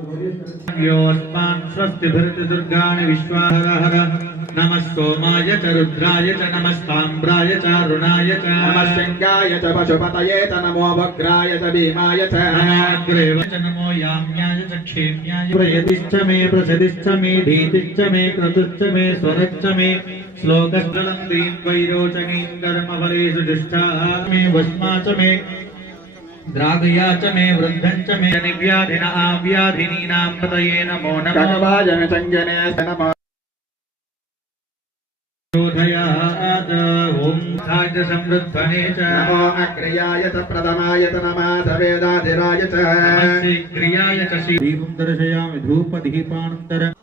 योऽस्मान् स्वस्तिभिर्ति दुर्गाणि विश्वाहरहर नमः सोमाय च रुद्राय च नमस्ताम्राय च अरुणाय च नमः शङ्गाय च पशुपतये च नमो वग्राय च भीमाय च नमोऽग्रेव च नमो याम्याय च क्षेम्याय प्रयतिश्च मे प्रसदिश्च मे धीतिश्च मे क्रतुश्च मे स्वरश्च मे श्लोकस्थलन्तीं वैरोचनीं कर्मफलेषु जुष्टा मे वस्मा च मे द्रागया च मे वृद्धं च मे निव्याधिन आव्याधिनीनां पतये नमो नमः कटवाजन संजने नमः ॐ खाद्य समृद्धने च नमो अग्रयाय च प्रथमाय च नमः सवेदाधिराय च शीघ्रियाय च दीपं दर्शयामि धूपदीपानन्तरं